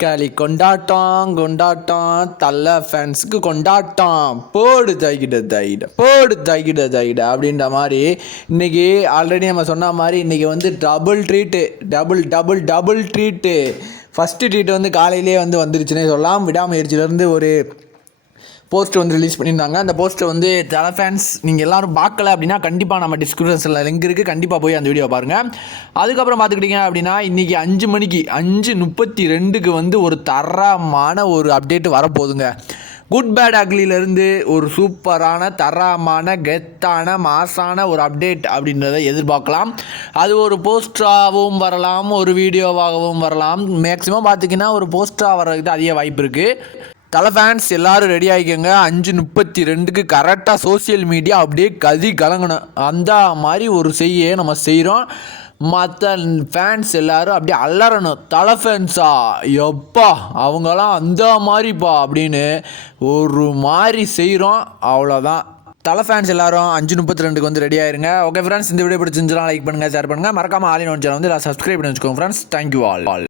தக்காளி கொண்டாட்டம் கொண்டாட்டம் தள்ள ஃபேன்ஸுக்கு கொண்டாட்டம் போடு தைக்கிட தைக்கிட போடு தைக்கிட தைக்கிட அப்படின்ற மாதிரி இன்றைக்கி ஆல்ரெடி நம்ம சொன்ன மாதிரி இன்றைக்கி வந்து double treat double double double treat first treat வந்து காலையிலே வந்து வந்துருச்சுன்னே சொல்லலாம். விடாமுயற்சியிலேருந்து ஒரு போஸ்ட் வந்து ரிலீஸ் பண்ணியிருந்தாங்க. அந்த போஸ்ட்டை வந்து தலை ஃபேன்ஸ் நீங்கள் எல்லாரும் பார்க்கல அப்படின்னா கண்டிப்பாக நம்ம டிஸ்கிரிப்ஷன்ஸில் லிங்க் இருக்குது கண்டிப்பாக போய் அந்த வீடியோ பாருங்கள் அதுக்கப்புறம் பார்த்துக்கிட்டிங்க அப்படின்னா இன்றைக்கி அஞ்சு மணிக்கு அஞ்சு முப்பத்தி ரெண்டுக்கு வந்து ஒரு தரமான ஒரு அப்டேட் வரப்போகுதுங்க. குட் பேட் அக்லிலேருந்து ஒரு சூப்பரான தரமான கெத்தான மாசான ஒரு அப்டேட் அப்படின்றத எதிர்பார்க்கலாம். அது ஒரு போஸ்டராகவும் வரலாம் ஒரு வீடியோவாகவும் வரலாம். மேக்ஸிமம் பார்த்திங்கன்னா ஒரு போஸ்டராக வர்றதுக்கு அதிக வாய்ப்பு இருக்குது தலை ஃபேன்ஸ் எல்லாரும் ரெடி ஆகிக்கோங்க அஞ்சு முப்பத்தி ரெண்டுக்கு கரெக்டாக சோஷியல் மீடியா அப்படியே கதி கலங்கணும் அந்த மாதிரி ஒரு செய்ய நம்ம செய்கிறோம் மற்ற ஃபேன்ஸ் எல்லோரும் அப்படியே அலறணும். தலை ஃபேன்ஸா எப்பா அவங்களாம் அந்த மாதிரிப்பா அப்படின்னு ஒரு மாதிரி செய்கிறோம் அவ்வளோதான் தலை ஃபேன்ஸ் எல்லாரும் அஞ்சு முப்பத்தி ரெண்டுக்கு வந்து ரெடி ஆயிருங்க. ஓகே ஃப்ரெண்ட்ஸ் இந்த வீடியோ பிடிச்சிருந்துச்சுன்னா லைக் பண்ணுங்கள் ஷேர் பண்ணுங்கள் மறக்காமல் ஆலின் ஒன் சேனல் வந்து சப்ஸ்கிரைப் பண்ணி வச்சுக்கோங்க ஃப்ரெண்ட்ஸ் தேங்க்யூ ஆல்